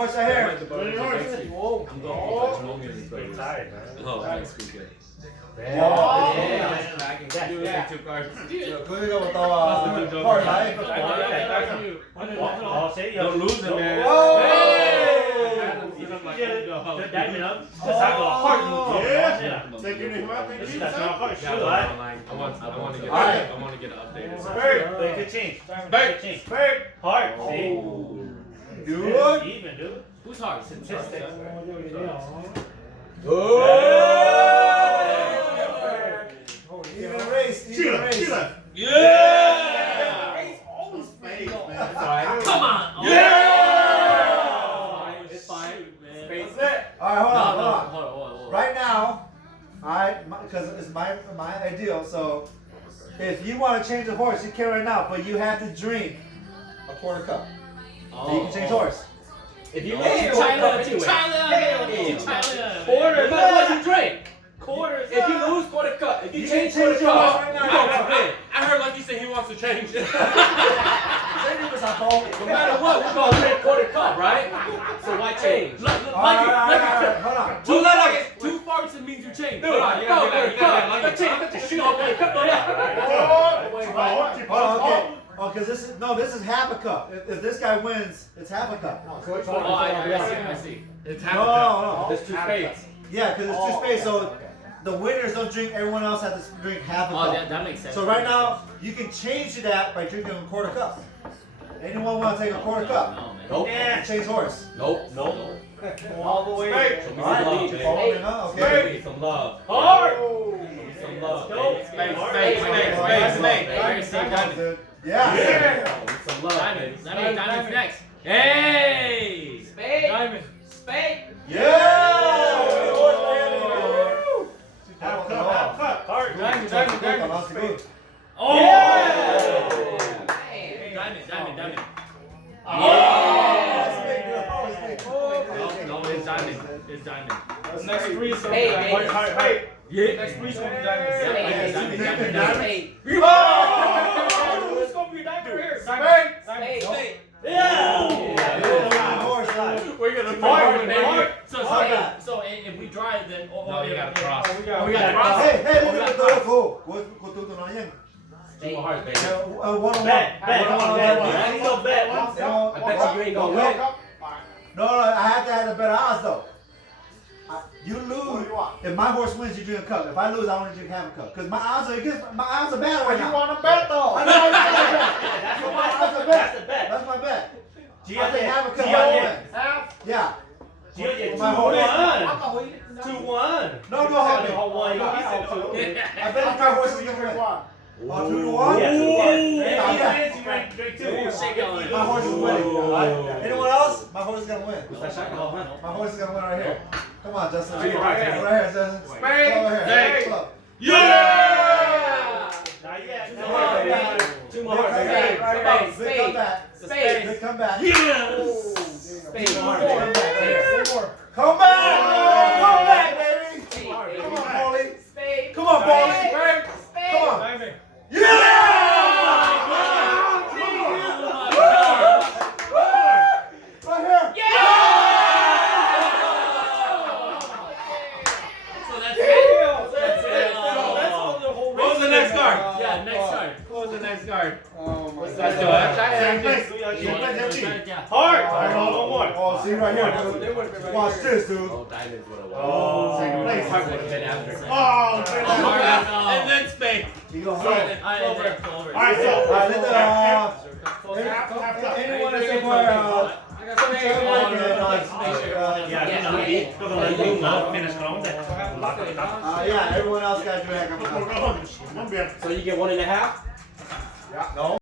horse right here. I'm going Pretty tired, man. Oh, that's good. Kuya mo to horse, right? Don't lose it, man. Good diamond up. Just have a heart move. Yeah. Taking him out. That's not a heart. I want to get an updated. But it could change. It could change. Heart. See? Dude. Even, dude. Who's hard? Statistics. Even race. Even race. Yeah! Always face, man. Come on! Yeah! It's fine, man. Space. Alright, hold on. Hold. Right now, because it's my ideal, so if you want to change the horse, you can right now, but you have to drink a quarter cup. So you can change horse. If you China. quarter, what you drink? Quarters. If you lose, quarter cup. If you change change quarter your horse cup, right you now. don't win. I heard like you said he wants to change. No matter what, we're gonna drink quarter cup, right? So why change? Hold on. Two farts it means you change. Dude, quarter cup. Let's change. Let's shoot on quarter cup. Hold on, okay. Oh, because this is half a cup. If this guy wins, it's half a cup. Oh, I see. It's half a cup. No. There's two spades. Yeah, because it's two space, so the winners don't drink, everyone else has to drink half a cup. Oh, that makes sense. So right now, you can change to that by drinking a quarter cup. Anyone want to take a quarter cup? No, man. Nope. And change horse. Nope. All the way. Show me some love, baby. Okay. Show me some love. Hard. Show me some love, Go. baby. Space. Yeah. Show me some love, baby. Diamond's next. Hey! Spade. Diamond. Spade. Yeah! Half cup. Hard. Diamond. Oh! Diamond. Oh, No, it's diamond. Next three is Spade, baby. Hard. Yeah. Next three is going to be Diamond. Spade. Oh! It's going to be diamond here. Spade. Yeah. We're gonna Hard. So if we drive, then No, you gotta cross. We got Hey, look at the go to the onion. Two more hearts, baby. One on Bet. one. He's gonna bet. I bet you ain't gonna win. No, I have to have the better odds though. You lose. If my horse wins, you drink a cup. If I lose, I only drink half a cup. Because my odds are bad right now. You want to bet though? I know. That's the bet. That's my bet. I Gia think half a cup. I win. Yeah. My whole 2-1. 2-1. No, help me. Whole one. You I bet my horse is gonna win. Oh, 2-1. Yeah. Yeah. If he wins, you might drink two. My horse is winning. Anyone else? My horse is gonna win. That's shot call, huh? My horse is gonna win right here. Come on, Justin. Right here. Right here, Justin. Spade. Come over here. Spade. Come up. Yeah! Not yet. Two more hearts, baby. Big comeback. Spade. Big comeback. Yes! Spade. Come back! Come back, baby! Come on, Paulie. Come on, Paulie. Come on. Yeah! Right here. So that's it. What was the next card? Yeah, next card. What was the next card? Oh my Let's God. do it. Same place. Hard. No more. Oh, see right here, dude. Watch this, dude. Oh, diamonds would have won. Oh, second place. Heart would have been after. And then spade. You go Over. home. Alright, so. Alright, let Half cup. anyone that's somewhere, yeah, everyone else got to do a half a cup. So you get 1.5? No.